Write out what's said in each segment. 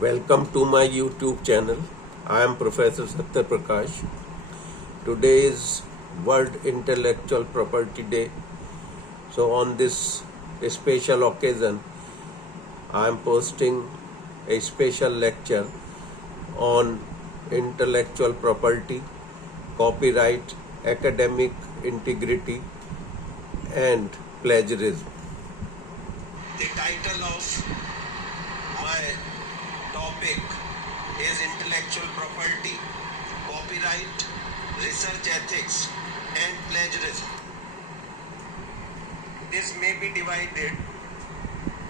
Welcome to my YouTube channel. I am Professor Satya Prakash. Today is World Intellectual Property Day. So on this special occasion, I am posting a special lecture on intellectual property, copyright, academic integrity, and plagiarism. The title of my topic is intellectual property, copyright, research ethics, and plagiarism. This may be divided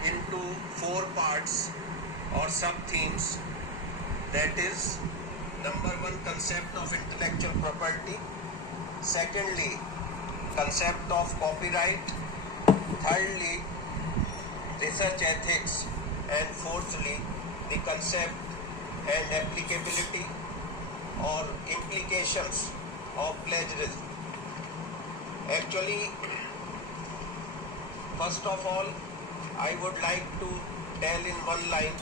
into 4 parts or sub-themes. That is, number 1, concept of intellectual property. Secondly, concept of copyright. Thirdly, research ethics. And fourthly, the concept and applicability or implications of plagiarism. Actually, first of all, I would like to tell in one line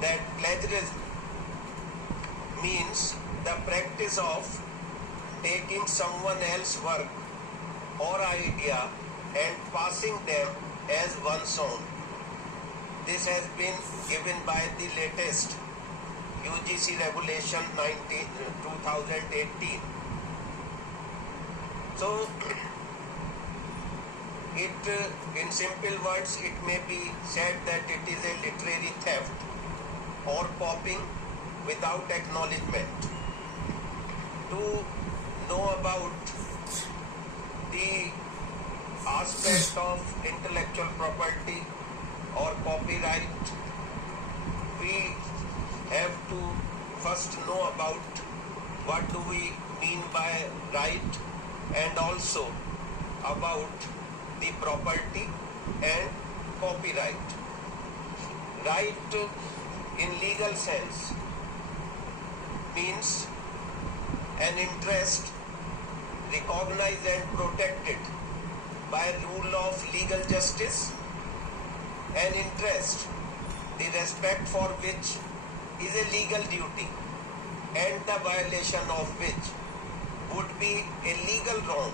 that plagiarism means the practice of taking someone else's work or idea and passing them as one's own. This has been given by the latest UGC Regulation 2018. So, in simple words, it may be said that it is a literary theft or copying without acknowledgement. To know about the aspect of intellectual property or copyright, we have to first know about what do we mean by right and also about the property and copyright. Right in legal sense means an interest recognized and protected by rule of legal justice. An interest, the respect for which is a legal duty and the violation of which would be a legal wrong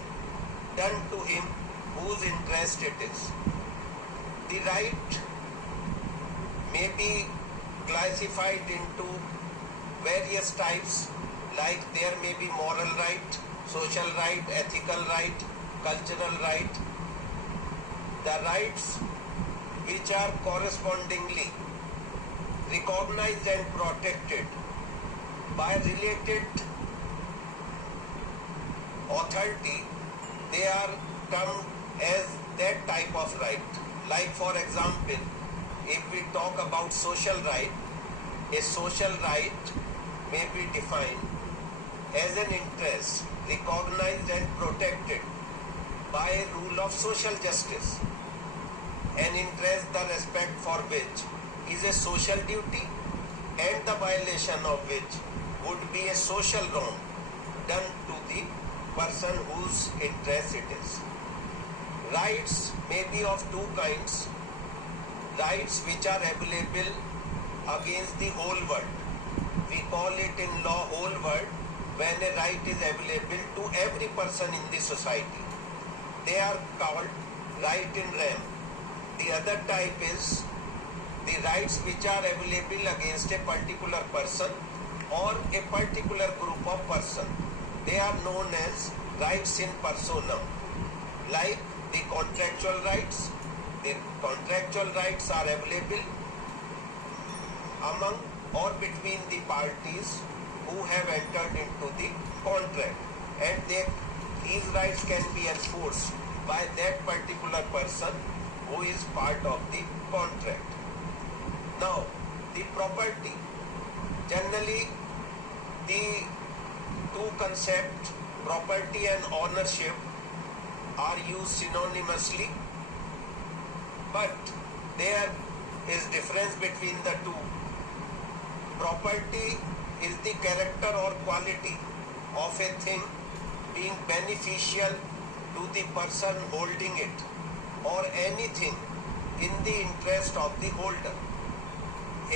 done to him whose interest it is. The right may be classified into various types, like there may be moral right, social right, ethical right, cultural right. The rights which are correspondingly recognized and protected by related authority, they are termed as that type of right. Like for example, if we talk about social right, a social right may be defined as an interest recognized and protected by a rule of social justice. An interest the respect for which is a social duty and the violation of which would be a social wrong done to the person whose interest it is. Rights may be of 2 kinds. Rights which are available against the whole world. We call it in law whole world when a right is available to every person in the society. They are called right in rem. The other type is the rights which are available against a particular person or a particular group of person. They are known as rights in personam. Like the contractual rights. The contractual rights are available among or between the parties who have entered into the contract, and these rights can be enforced by that particular person who is part of the contract. Now, the property, generally the 2 concepts, property and ownership, are used synonymously, but there is difference between the 2. Property is the character or quality of a thing being beneficial to the person holding it or anything in the interest of the holder.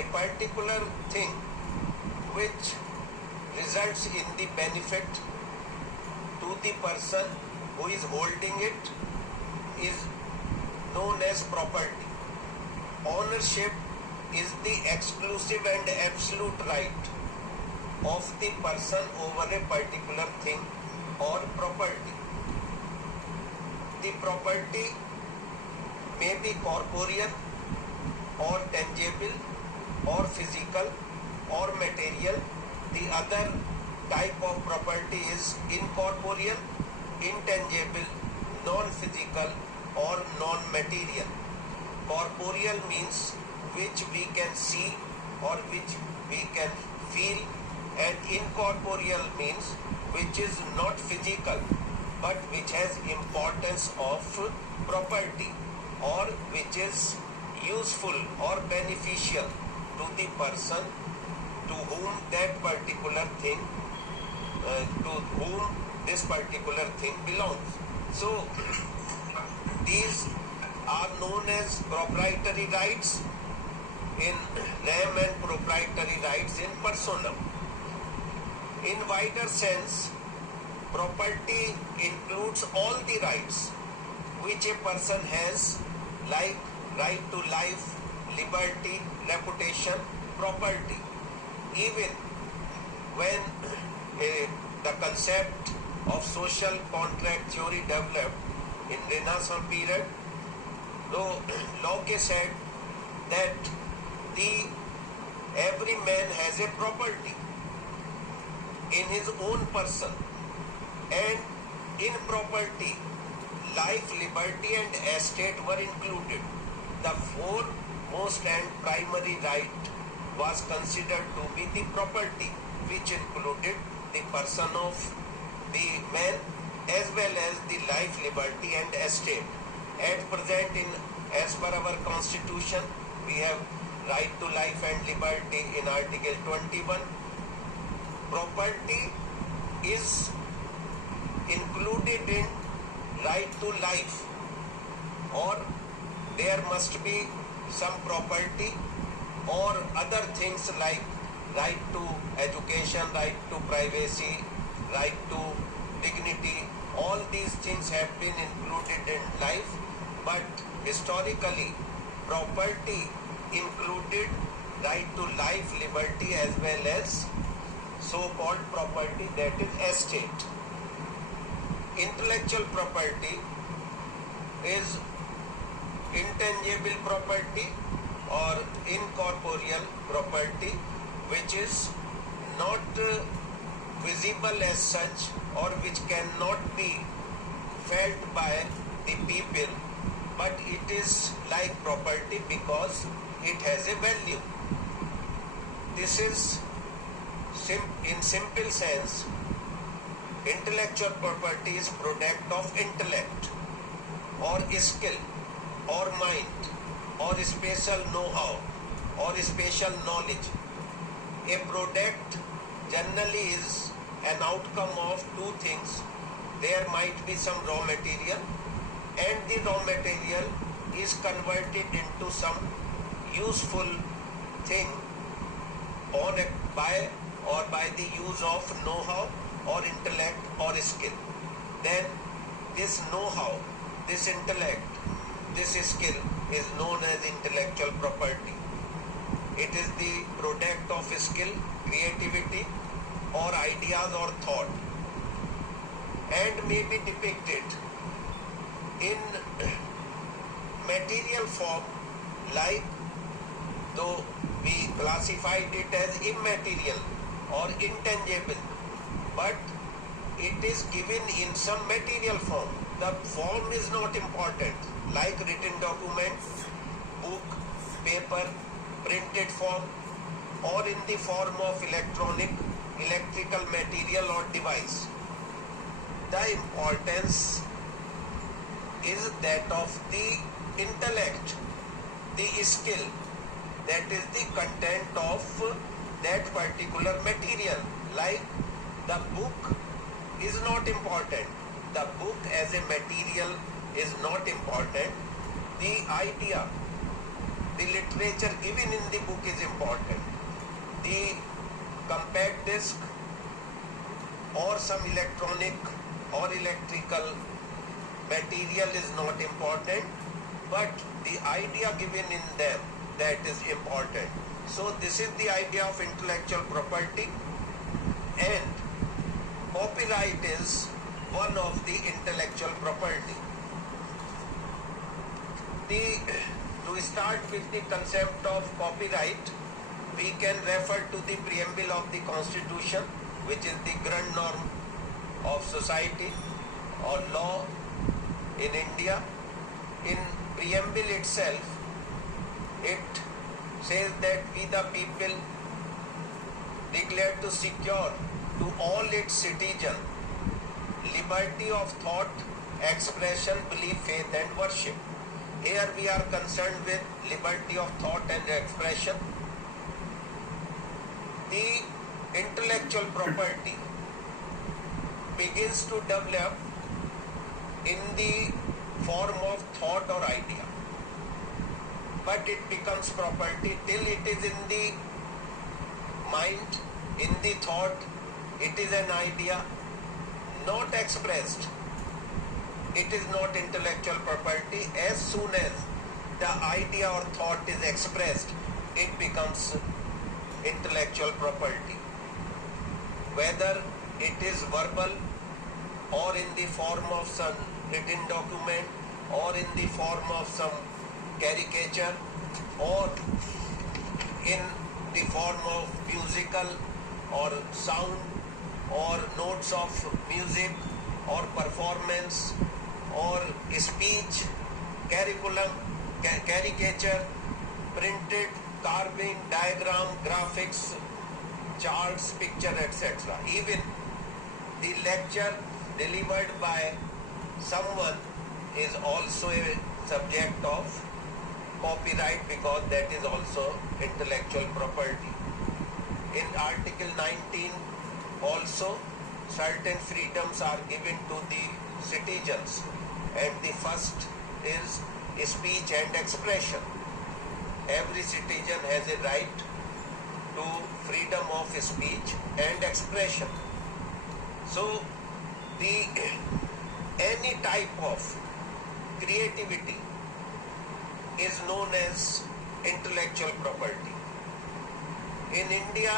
a particular thing which results in the benefit to the person who is holding it is known as property. Ownership is the exclusive and absolute right of the person over a particular thing or property. The property may be corporeal or tangible or physical or material. The other type of property is incorporeal, intangible, non-physical or non-material. Corporeal means which we can see or which we can feel, and incorporeal means which is not physical but which has importance of property or which is useful or beneficial to the person to whom that particular thing, to whom this particular thing belongs. So these are known as proprietary rights in rem and proprietary rights in personam. In wider sense, property includes all the rights which a person has, like right to life, liberty, reputation, property. Even when the concept of social contract theory developed in Renaissance period, though Locke said that every man has a property in his own person, and in property life, liberty and estate were included. The foremost and primary right was considered to be the property, which included the person of the man as well as the life, liberty and estate. At present, as per our constitution, we have right to life and liberty in Article 21. Property is included in right to life, or there must be some property or other things like right to education, right to privacy, right to dignity. All these things have been included in life, but historically property included right to life, liberty as well as so-called property, that is estate. Intellectual property is intangible property or incorporeal property, which is not visible as such or which cannot be felt by the people, but it is like property because it has a value. This is, in simple sense, intellectual property is product of intellect or skill or mind or spatial know-how or spatial knowledge. A product generally is an outcome of two things. There might be some raw material, and the raw material is converted into some useful thing by the use of know-how or intellect or skill. Then this know-how, this intellect, this skill is known as intellectual property. It is the product of skill, creativity or ideas or thought, and may be depicted in material form, like though we classified it as immaterial or intangible, but it is given in some material form. The form is not important, like written documents, book, paper, printed form, or in the form of electrical material or device. The importance is that of the intellect, the skill, that is the content of that particular material. Like the book is not important. The book as a material is not important. The idea the literature given in the book is important. The compact disc or some electronic or electrical material is not important, but the idea given in them, that is important. So this is the idea of intellectual property, and copyright is one of the intellectual property. To start with the concept of copyright, we can refer to the preamble of the Constitution, which is the grand norm of society or law in India. In preamble itself, it says that we the people declare to secure to all its citizens liberty of thought, expression, belief, faith and worship. Here we are concerned with liberty of thought and expression. The intellectual property begins to develop in the form of thought or idea, but it becomes property till it is in the mind, in the thought. It is an idea not expressed. It is not intellectual property. As soon as the idea or thought is expressed, it becomes intellectual property. Whether it is verbal or in the form of some written document or in the form of some caricature or in the form of musical or sound or notes of music or performance or speech, curriculum, caricature, printed, carving, diagram, graphics, charts, picture, etc. Even the lecture delivered by someone is also a subject of copyright, because that is also intellectual property. In Article 19 also certain freedoms are given to the citizens, and the first is speech and expression. Every citizen has a right to freedom of speech and expression. So any type of creativity is known as intellectual property. In India,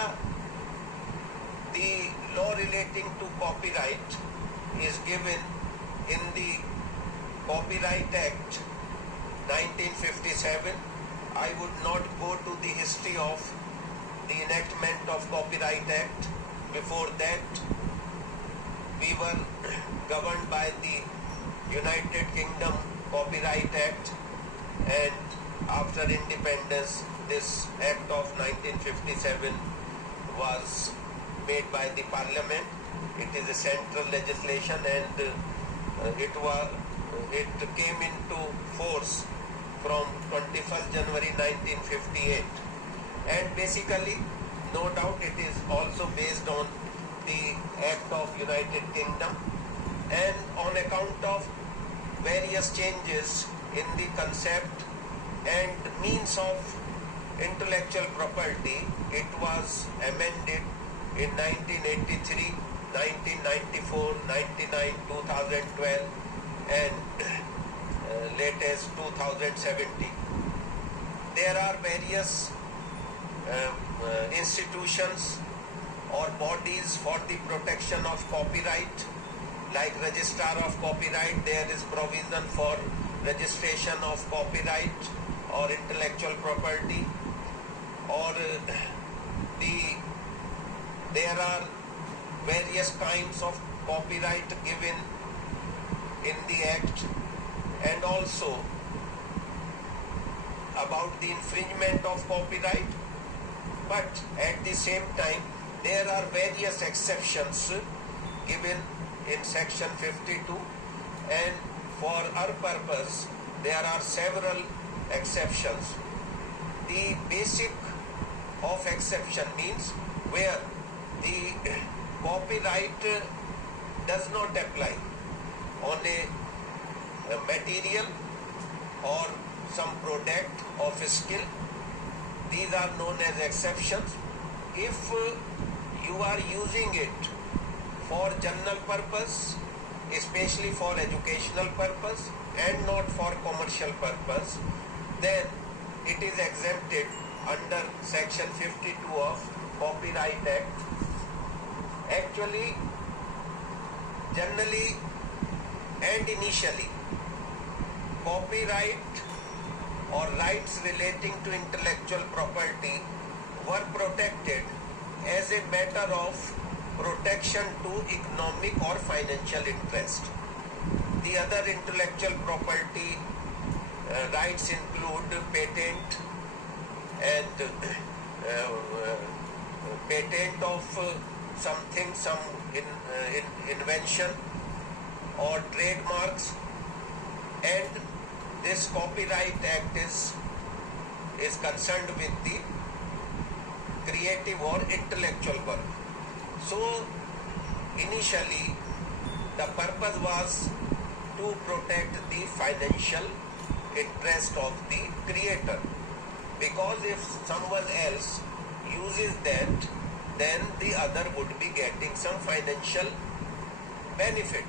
the law relating to copyright is given in the Copyright Act 1957. I would not go to the history of the enactment of Copyright Act. Before that, we were governed by the United Kingdom Copyright Act, and after independence, this Act of 1957 was made by the Parliament. It is a central legislation, and it came into force from 21st January 1958. And basically, no doubt it is also based on the Act of United Kingdom, and on account of various changes in the concept and means of intellectual property, it was amended in 1983, 1994, 99, 2012 and latest 2017. There are various institutions or bodies for the protection of copyright, like Registrar of Copyright. There is provision for registration of copyright or intellectual property, or there are various kinds of copyright given in the Act, and also about the infringement of copyright. But at the same time, there are various exceptions given in section 52, and for our purpose there are several exceptions. The basic of exception means where the copyright does not apply on a material or some product of skill. These are known as exceptions. If you are using it for general purpose, especially for educational purpose and not for commercial purpose, then it is exempted under section 52 of Copyright Act. Actually, generally and initially, copyright or rights relating to intellectual property were protected as a matter of protection to economic or financial interest. The other intellectual property rights include patent and patent of something, some invention or trademarks, and this Copyright Act is concerned with the creative or intellectual work. So initially the purpose was to protect the financial interest of the creator, because if someone else uses that, then the other would be getting some financial benefit.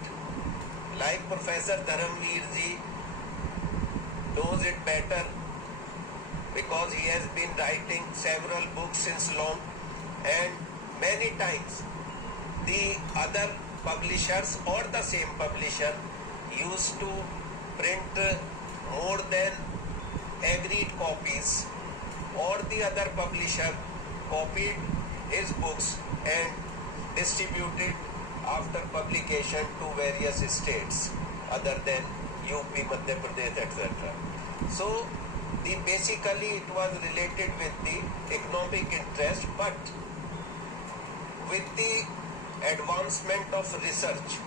Like Professor Dharamveer ji knows it better because he has been writing several books since long, and many times the other publishers or the same publisher used to print more than agreed copies, or the other publisher copied his books and distributed after publication to various states other than UP, Madhya Pradesh, etc. So basically it was related with the economic interest, but with the advancement of research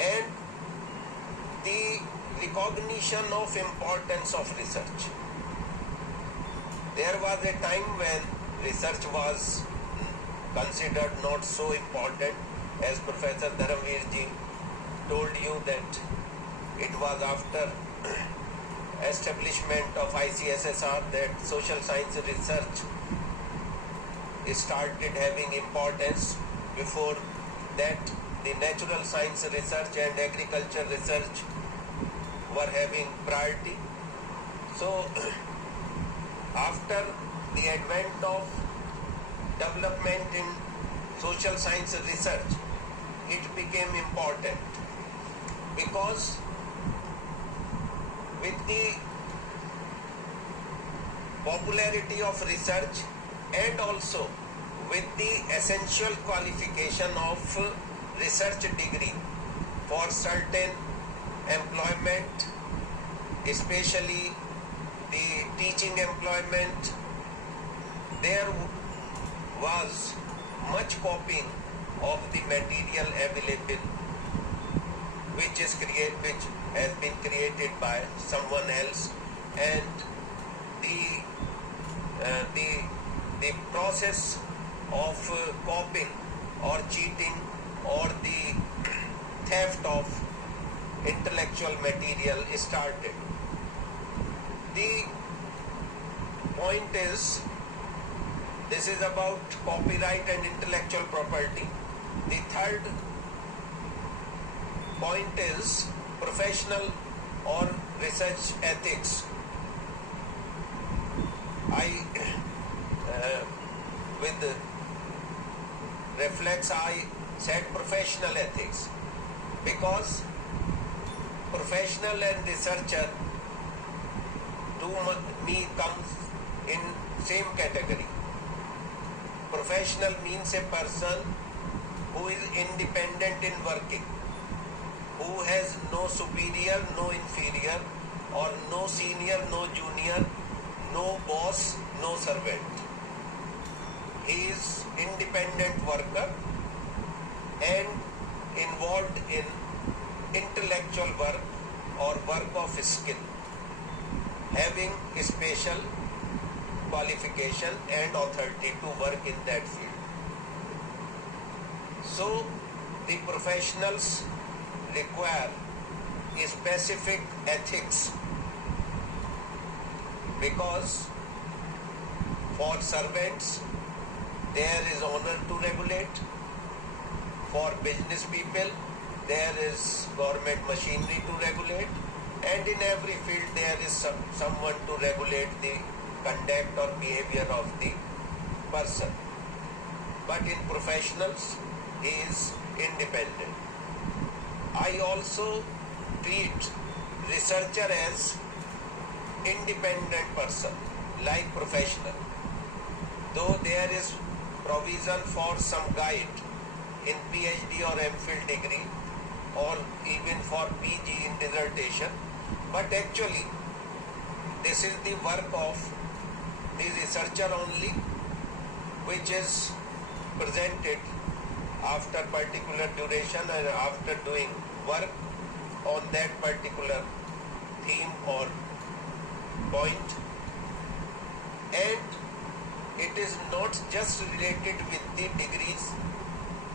and the recognition of importance of research, there was a time when research was considered not so important. As Professor Dharamveer ji told you that it was after establishment of ICSSR that social science research started having importance. Before that, the natural science research and agriculture research were having priority. So after the advent of development in social science research, it became important, because with the popularity of research and also with the essential qualification of research degree for certain employment, especially the teaching employment, there was much copying of the material available, which has been created by someone else, and the process of copying or cheating or the theft of intellectual material started. The point is, this is about copyright and intellectual property. The third point is professional or research ethics. With reflex, I said professional ethics, because professional and researcher to me comes in same category. Professional means a person who is independent in working, who has no superior, no inferior, or no senior, no junior, no boss, no servant. He is independent worker and involved in intellectual work or work of skill, having special qualification and authority to work in that field. So the professionals require a specific ethics because for servants there is honor to regulate, for business people there is government machinery to regulate, and in every field there is someone to regulate the conduct or behavior of the person. But in professionals he is independent. I also treat researcher as independent person like professional. Though there is provision for some guide in PhD or MPhil degree or even for PG in dissertation, but actually this is the work of the researcher only, which is presented after particular duration and after doing work on that particular theme or point. And it is not just related with the degrees,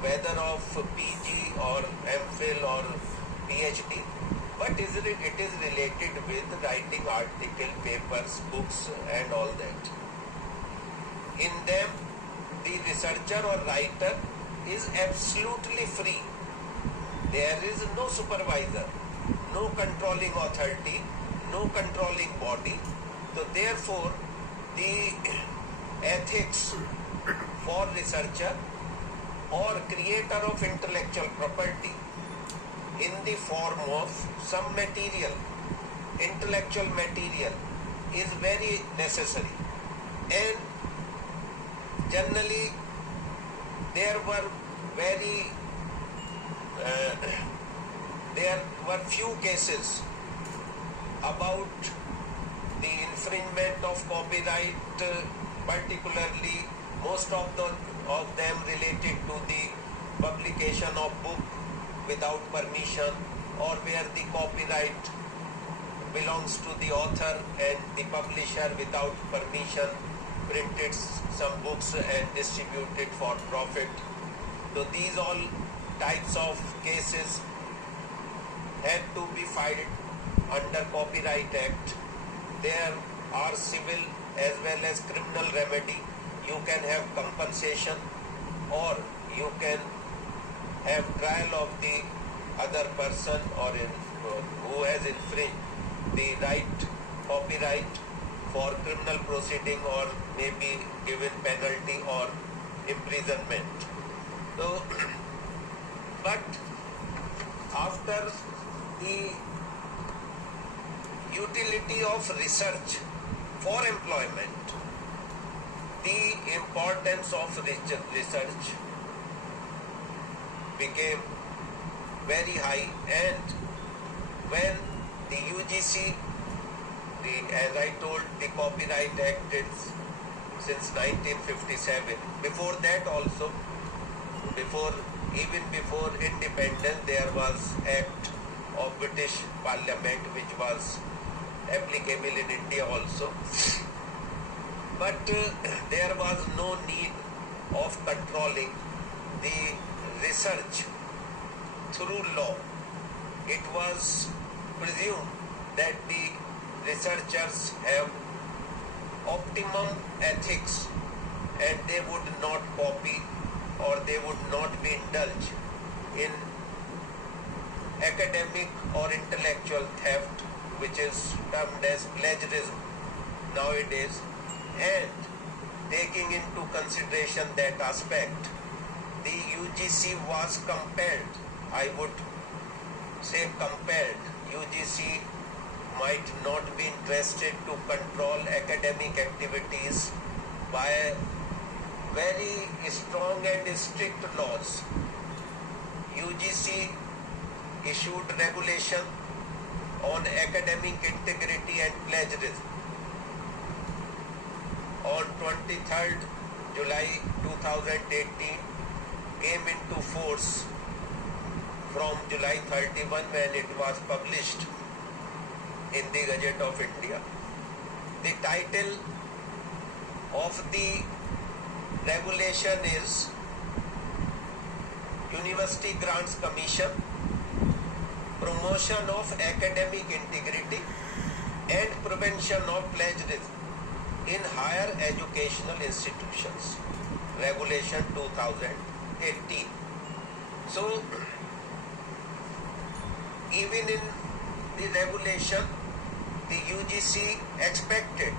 whether of PG or MPhil or PhD, but it is related with writing article, papers, books and all that. In them, the researcher or writer is absolutely free. There is no supervisor, no controlling authority, no controlling body. So therefore, the ethics for researcher or creator of intellectual property in the form of some material, intellectual material, is very necessary. And generally there were few cases about the infringement of copyright, particularly most of them related to the publication of book without permission, or where the copyright belongs to the author and the publisher without permission printed some books and distributed for profit. So these all types of cases had to be filed under Copyright Act. There are civil as well as criminal remedy. You can have compensation or you can have trial of the other person or who has infringed the copyright for criminal proceeding, or maybe given penalty or imprisonment. So, but after the utility of research for employment, the importance of research became very high, and when the UGC, as I told, the Copyright Act is since 1957. Before that also, even before independence, there was Act of British Parliament which was applicable in India also. But there was no need of controlling the research through law. It was presumed that the researchers have optimum ethics and they would not copy or they would not be indulged in academic or intellectual theft, which is termed as plagiarism nowadays. And taking into consideration that aspect, the UGC was compelled, I would say compelled. UGC might not be interested to control academic activities by very strong and strict laws. UGC issued regulation on academic integrity and plagiarism on 23rd July 2018, came into force from July 31 when it was published in the Gazette of India. The title of the regulation is University Grants Commission, Promotion of Academic Integrity and Prevention of Plagiarism. in higher educational institutions, Regulation 2018. So, even in the regulation, the UGC expected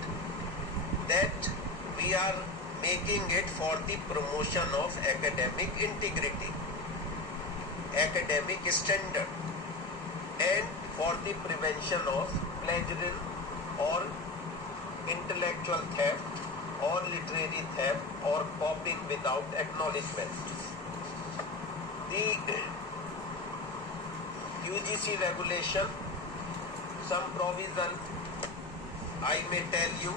that we are making it for the promotion of academic integrity, academic standard, and for the prevention of plagiarism or intellectual theft or literary theft or copying without acknowledgement. The UGC regulation, some provision, I may tell you,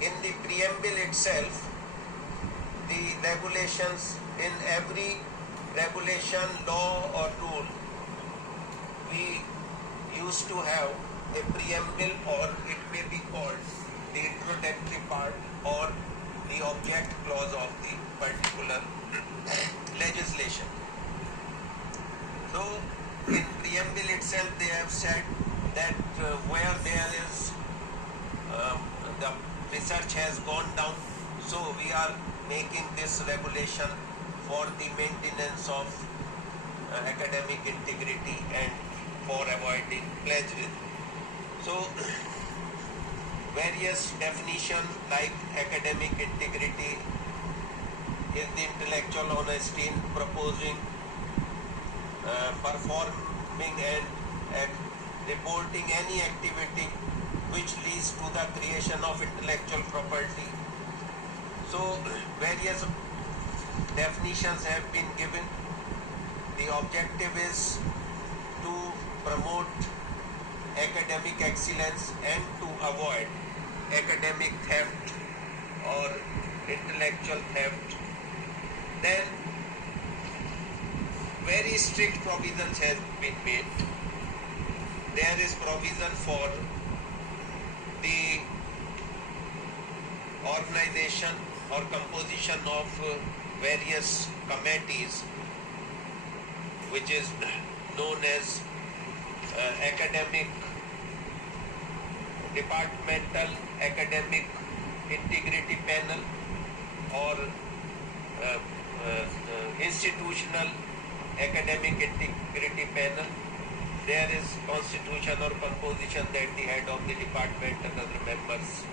in the preamble itself, the regulations, in every regulation, law or rule, we used to have a preamble, or it may be called the introductory part or the object clause of the particular legislation. So, in preamble itself, they have said that where there is the research has gone down, so we are making this regulation for the maintenance of academic integrity and for avoiding plagiarism. So, various definition like academic integrity is the intellectual honesty in proposing, performing and reporting any activity which leads to the creation of intellectual property. So, various definitions have been given. The objective is to promote academic excellence and to avoid academic theft or intellectual theft. Then very strict provisions have been made. There is provision for the organization or composition of various committees, which is known as academic, departmental academic integrity panel or institutional academic integrity panel. There is constitution or composition that the head of the department and other members,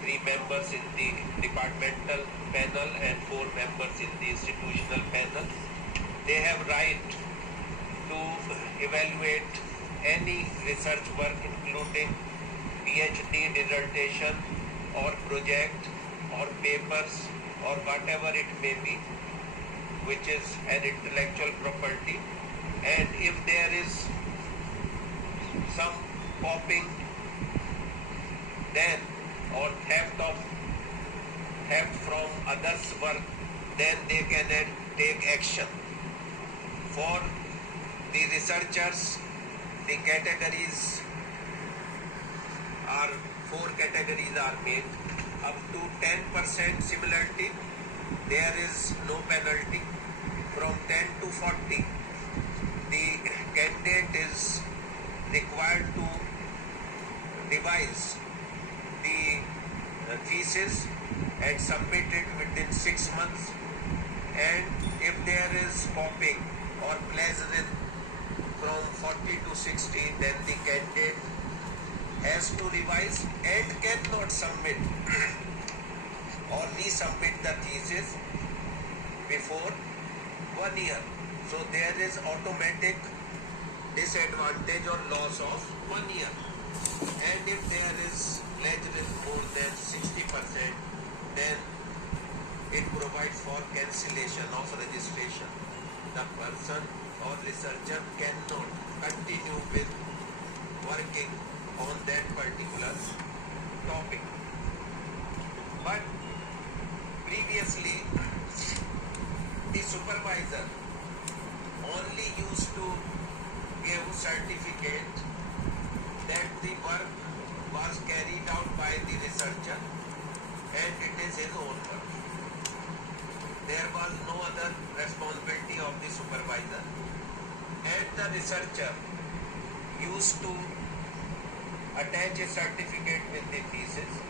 3 members in the departmental panel and 4 members in the institutional panel. They have right to evaluate any research work, including PhD dissertation or project or papers or whatever it may be, which is an intellectual property. And if there is some copying, then or theft from others' work, then they can take action. For the researchers, the categories are 4 categories are made. Up to 10% similarity, there is no penalty. From 10 to 40, the candidate is required to revise the thesis and submit it within 6 months. And if there is copying or plagiarism from 40 to 60, then the candidate has to revise and cannot submit or resubmit the thesis before 1 year. So there is automatic disadvantage or loss of 1 year. And if there is plagiarism more than 60%, then it provides for cancellation of registration. The person or researcher cannot continue with working on that particular topic. But previously, the supervisor only used to give certificate that the work was carried out by the researcher and it is his own work. There was no other responsibility of the supervisor, and the researcher used to attach a certificate with the thesis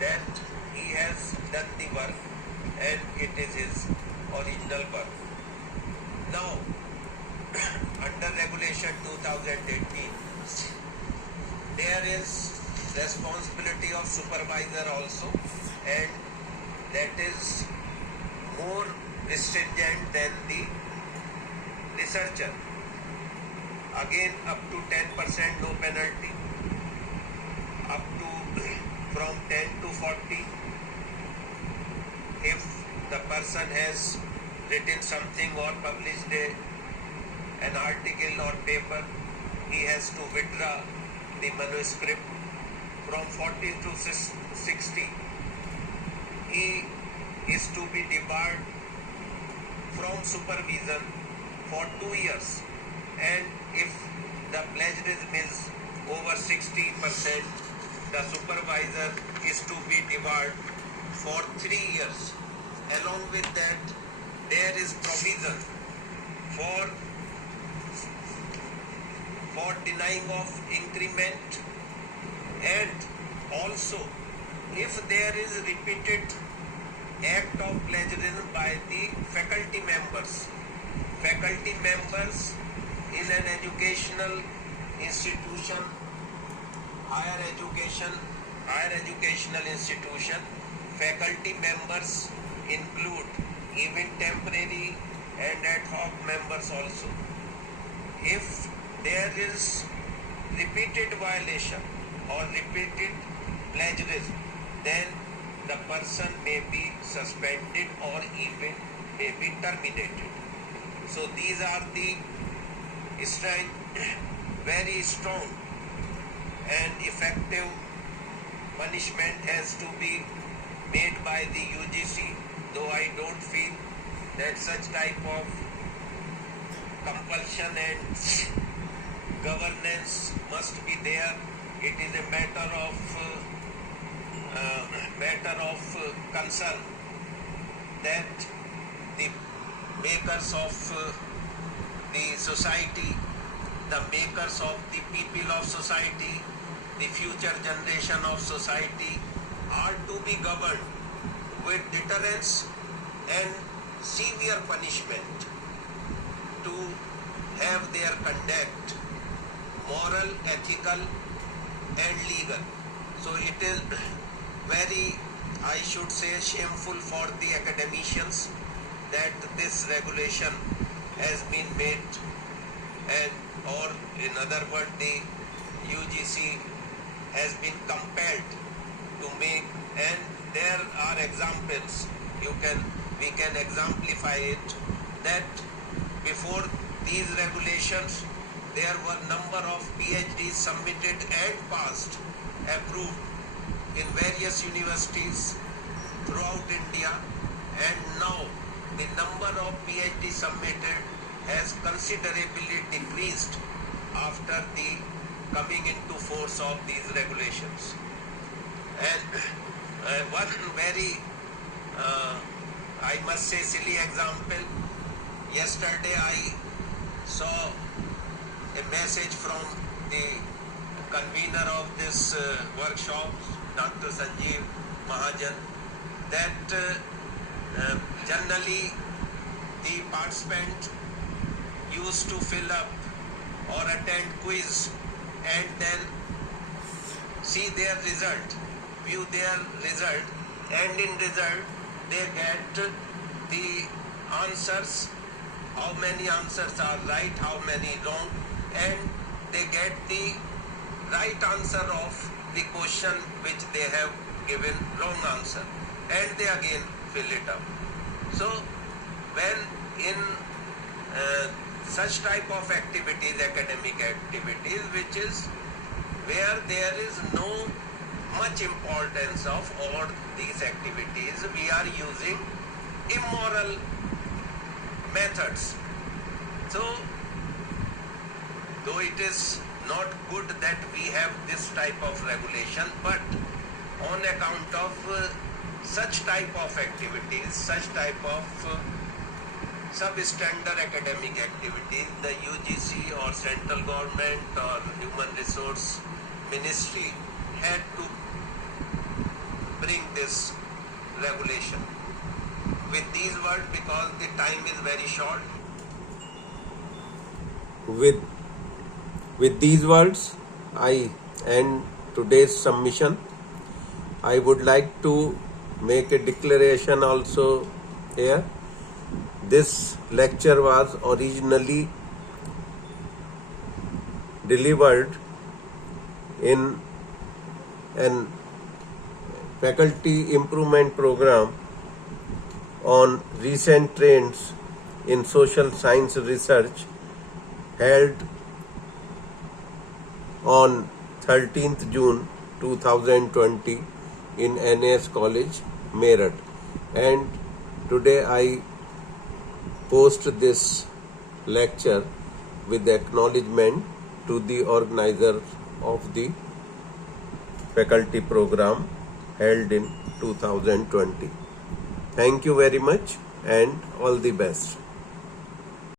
that he has done the work and it is his original work. Now, under regulation 2018, there is responsibility of supervisor also, and that is more stringent than the researcher. Again, up to 10% no penalty, up to from 10 to 40. If the person has written something or published an article or paper, he has to withdraw the manuscript. From 40 to 60, he is to be debarred from supervision for 2 years, and if the plagiarism is over 60%, the supervisor is to be debarred for 3 years. Along with that, there is provision for denying of increment, and also if there is repeated act of plagiarism by the faculty members in an educational institution, higher educational institution, faculty members include even temporary and ad hoc members also. If there is repeated violation or repeated plagiarism, then the person may be suspended or even may be terminated. So these are the very strong and effective punishment has to be made by the UGC, though I don't feel that such type of compulsion and governance must be there. It is a matter of concern that the makers of the society, the makers of the people of society, the future generation of society are to be governed with deterrence and severe punishment to have their conduct moral, ethical and legal. So it is very, I should say, shameful for the academicians that this regulation has been made, and or in other words the UGC has been compelled to make, and there are examples we can exemplify it, that before these regulations there were number of PhDs submitted and passed, approved in various universities throughout India, and now the number of PhD submitted has considerably decreased after the coming into force of these regulations. And one very, I must say, silly example. Yesterday I saw a message from the convener of this workshop, Dr. Sanjeev Mahajan, that generally the participant used to fill up or attend quiz and then see their result, view their result, and in result they get the answers, how many answers are right, how many wrong, and they get the right answer of the question which they have given wrong answer, and they again fill it up. So when in such type of activities, academic activities, which is where there is no much importance of all these activities, we are using immoral methods. So though it is not good that we have this type of regulation, but on account of such type of activities, such type of substandard academic activities, the UGC or central government or human resource ministry had to bring this regulation. With these words, because the time is very short. With these words, I end today's submission. I would like to make a declaration also here. This lecture was originally delivered in an faculty improvement program on recent trends in social science research held on 13th June 2020 in NAS College, Meerut. And today I post this lecture with acknowledgement to the organizer of the faculty program held in 2020. Thank you very much and all the best.